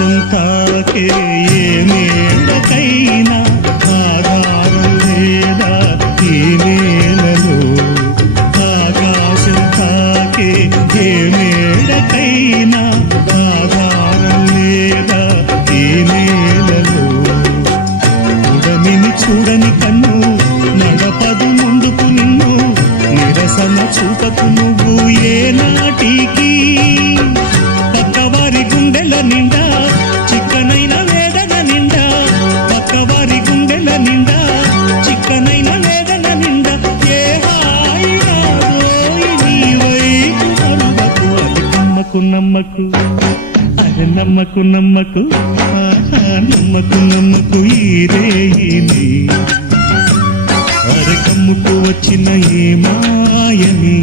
ఆకాశం తాకే ఏ మేడకైనా ఆధారం లేదా ఈ నేలలో. ఆకాశం తాకే ఏ మేడకైనా ఆధారం లేదా ఈ నేలలో. ఉడమిని చూడని కన్ను నడపదు ముందుకు నిన్ను, నిరసన చూపకు నువ్వు ఏ నాటికి. పక్కవారి గుండెల నిండా చిక్కనైన వేదన నిండా, పక్కవారి గుండెల నిండా చిక్కనైన వేదన నిండా. ఏ హాయి నాదోయి నీవై అరువకు, అది నమ్మకు నమ్మకు, అరే నమ్మకు నమ్మకు, నమ్మకు నమ్మకు ఈ రేయిని. అరే కమ్ముకు వచ్చిన ఏ మాయని